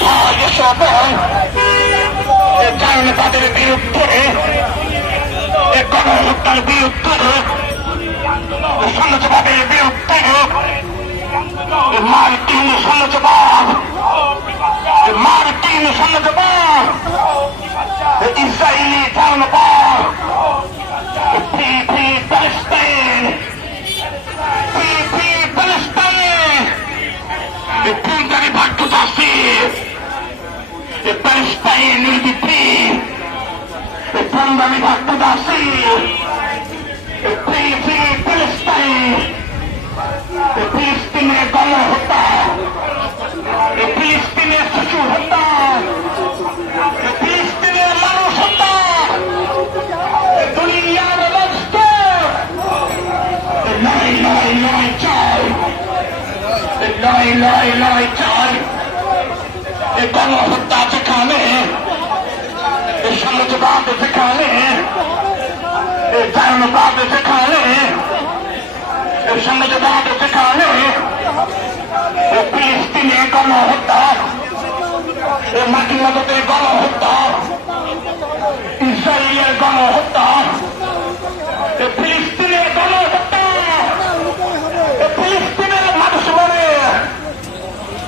ভয় এসব জায়নবাদের বিরুদ্ধে গণহত্যার বিরুদ্ধে সন্ন্যাসবাদের বিরুদ্ধে মার্কিন সন্ন্যাসবাদ মার্কিন সন্ন্যাসবাদ Israeli ধর্মবাদ Free Palestine! Free Palestine! Puntare battuto da sì! Palestine will be free! Puntare battuto da sì! Free Palestine! Palestine গণহত্যা! Palestine শিশু হত্যা! Palestine মানুষ হত্যা! দুনিয়ার রাষ্ট্র নয় চাই গণহত্যা যেখানে সমাজবাদ যেখানে জায়নবাদ যেখানে সমাজবাদ যেখানে ফিলিস্তিনে গণহত্যা মাটির মদতের গণহত্যা ইসরায়েলের গণহত্যা